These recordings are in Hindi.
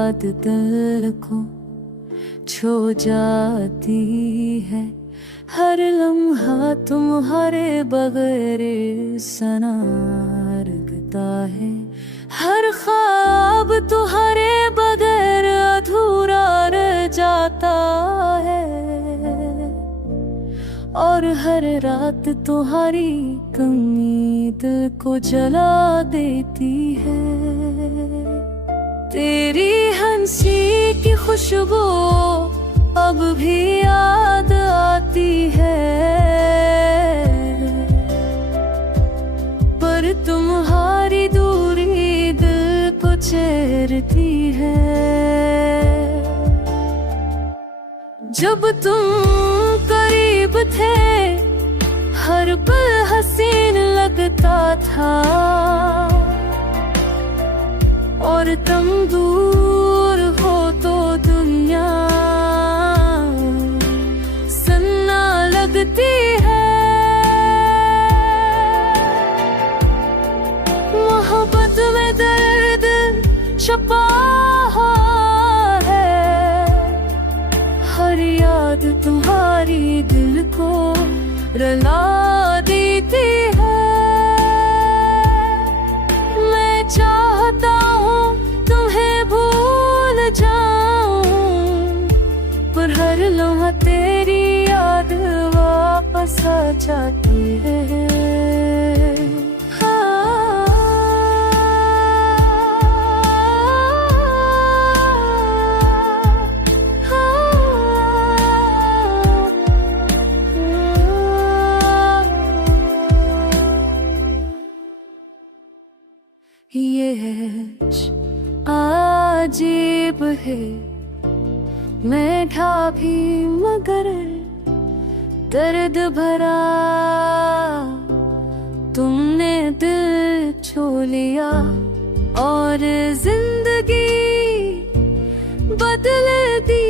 याद दिल को छो जाती है। हर लम्हा तुम्हारे बगैर सना रखता है। हर ख्वाब तुम्हारे बगैर अधूरा रह जाता है। और हर रात तुम्हारी कमी दिल को जला देती है। तेरी हंसी की खुशबू अब भी याद आती है। पर तुम्हारी दूरी दिल को चेरती है। जब तुम करीब थे हर पल हसीन लगता था। और तुम दूर हो तो दुनिया सन्ना लगती है। मोहब्बत में दर्द छुपा है। हर याद तुम्हारी दिल को रुला देती है। मैं चाहता हूँ तुम्हें भूल जाऊं, पर हर लम्हा तेरी याद वापस आ जाती है। ये अजीब है मीठा भी मगर दर्द भरा। तुमने दिल छू लिया और जिंदगी बदल दी।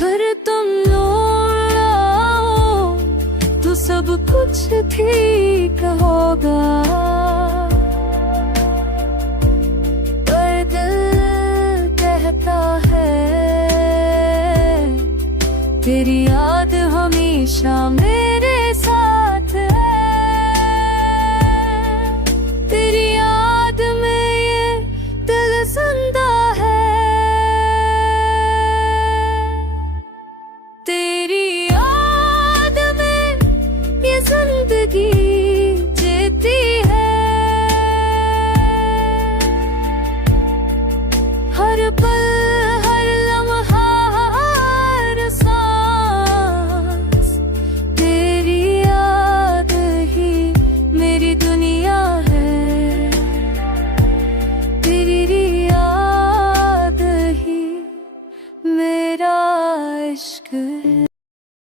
पर तुम लौट आओ तो सब कुछ ठीक होगा। पर दिल कहता है तेरी याद हमेशा में